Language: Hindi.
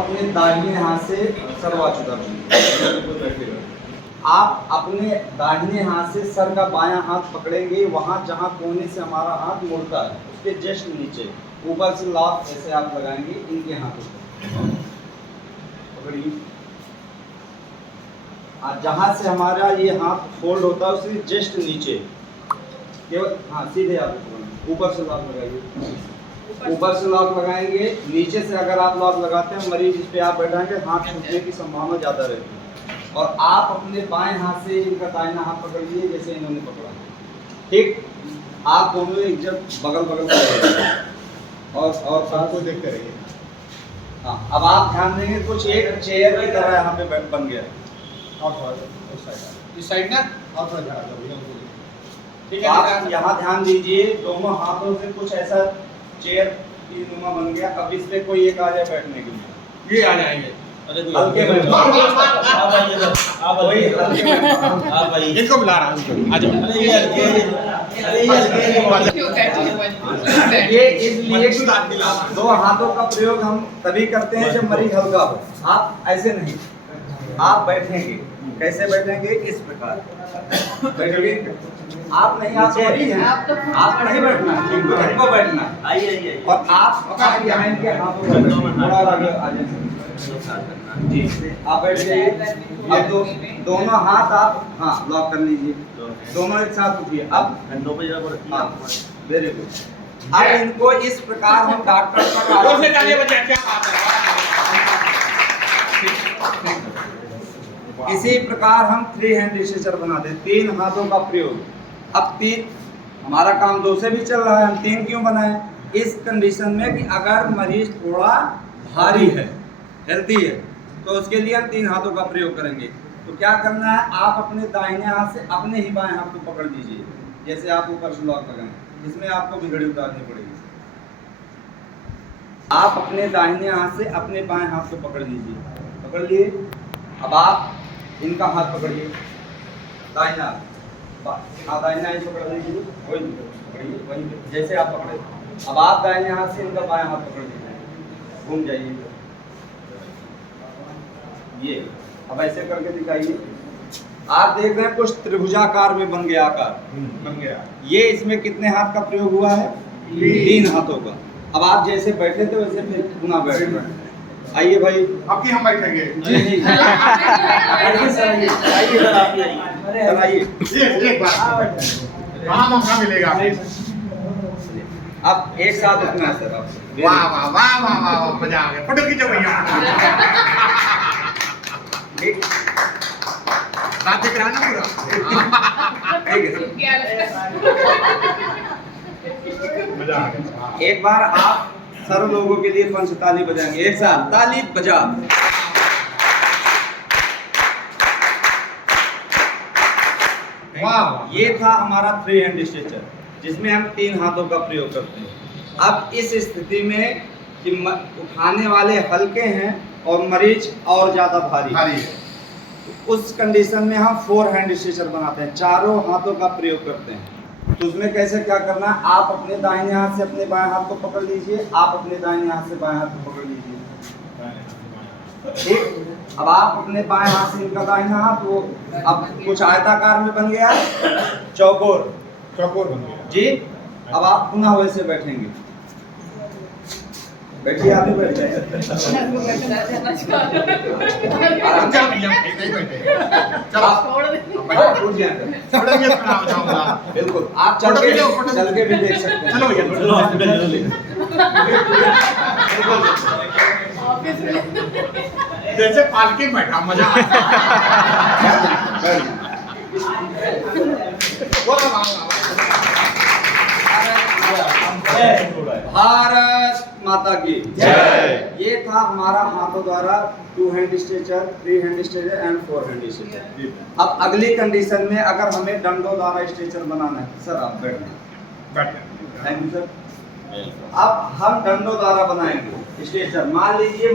अपने दाहिने हाथ से आप अपने दाहिने हाथ से सर का बायां हाथ पकड़ेंगे, वहां जहां कोने से हमारा हाथ मुड़ता है उसके जस्ट नीचे ऊपर से लॉक ऐसे आप लगाएंगे इनके हाथों को पकड़िए। जहां से हमारा ये हाथ फोल्ड होता है उसके जस्ट नीचे केवल सीधे आप ऊपर से लॉक लगाइए। ऊपर से लॉक लगाएंगे, नीचे से अगर आप लॉक लगाते हैं मरीज इस पे आप बैठाएंगे, हाथ छूटने की संभावना ज़्यादा रहती है। और आप अपने बाएं हाथ से इनका दाहिना हाथ पकड़ लीजिए जैसे इन्होंने पकड़ा, ठीक। आप दोनों एक जब बगल बगल और सबको देखते रहिए। हाँ, अब आप ध्यान देंगे कुछ एक चेयर की तरह यहाँ पे बन गया है। इस साइड ना और थोड़ा ध्यान ठीक है। आप यहाँ ध्यान दीजिए, दोनों हाथों से कुछ ऐसा चेयर की नुमा बन गया। अब इस पे कोई एक आ जाए बैठने के लिए, ये आ जाएंगे हल्के में इनको बुला रहा हूँ, आ जाओ। ये इसलिए दो हाथों का प्रयोग हम तभी करते हैं जब मरीज हल्का हो। आप ऐसे नहीं, आप बैठेंगे, कैसे बैठेंगे इस प्रकार बैठेंगे। आप नहीं, आप मरीज हैं, आप नहीं बैठना है, इनको बैठना है। आइए और आप यहाँ इनके हाथों में थोड़ा आगे आ जाए जी, आप बैठ जाइए। अब दोनों हाथ आप लॉक कर लीजिए, दोनों एक साथ उठिए। अब वेरी गुड। अब इनको इस प्रकार हम डॉक्टर इसी प्रकार हम 3 हैंड स्ट्रेचर बनाते हैं, 3 हाथों का प्रयोग। अब 3 हमारा काम 2 से भी चल रहा है, हम 3 क्यों बनाए? इस कंडीशन में कि अगर मरीज थोड़ा भारी है, हेल्दी है, तो उसके लिए हम 3 हाथों का प्रयोग करेंगे। तो क्या करना है, आप अपने दाहिने हाथ से अपने ही बाएं हाथ को पकड़ लीजिए जैसे आप ऊपर से लॉक लगाएं। इसमें आपको भी घड़ी उतारनी पड़ेगी। आप अपने दाहिने हाथ से अपने बाएं हाथ को पकड़ लीजिए, पकड़ लिए। अब आप इनका हाथ पकड़िए, दाहिना दाहिना हाथ पकड़ लीजिए, वही जैसे आप पकड़े। अब आप दाहिने हाथ से इनका बायां हाथ पकड़ लीजिए, घूम जाइए ये। अब ऐसे करके दिखाइए। आप देख रहे हैं कुछ त्रिभुजाकार में बन गया आकार, बन गया। ये इसमें कितने हाथ का प्रयोग हुआ है? 3 हाथों का। अब आप जैसे बैठे थे वैसे फिर पुनः बैठ रहे हैं। आइए भाई, अब की हम बैठेंगे। जी जी आइए सर, आइए सर, आप सर आइए। एक बार कहाँ मौका मिलेगा? अब एक साथ उठना है सर। आप वाह वाह वाह वाह वाह, मजा आ गया। फोटो खींचो भैया। ठीक, बात दिख रहा है ना पूरा? मजा आ गया। एक बार आप सर्व लोगों के लिए पंचताली बजाएंगे, एक साथ ताली बजा। वाह, ये था हमारा 3 हैंड स्ट्रेचर जिसमें हम 3 हाथों का प्रयोग करते हैं। अब इस स्थिति में कि उठाने वाले हल्के हैं और मरीज और ज्यादा भारी है, उस कंडीशन में हम 4 हैंड स्ट्रेचर बनाते हैं, चारों हाथों का प्रयोग करते हैं। तो उसमें कैसे क्या करना है, आप अपने दाहिने हाथ से अपने बाएं हाथ को पकड़ लीजिए, आप अपने दाहिने हाथ से बाएं हाथ को पकड़ लीजिए, ठीक। अब आप अपने बाएं हाथ से इनका दाहिना हाथ, वो अब कुछ आयताकार में बन गया, चौकोर बन गया जी। अब आप पुनः वैसे बैठेंगे, बैठिए, आप ही बैठ जाइए। बिल्कुल, आप चल के भी देख सकते हैं। चलो भैया, जैसे पालकी में बैठा, मजा भारत माता की जय। ये था हमारा हाथों द्वारा 2 hand stretcher, 3 hand stretcher and 4 hand stretcher. अब अगली कंडीशन में अगर हमें डंडों द्वारा स्ट्रेचर बनाना है, सर आप बैठे। Thank you sir. अब हम डंडों द्वारा बनाएंगे स्ट्रेचर। मान लीजिए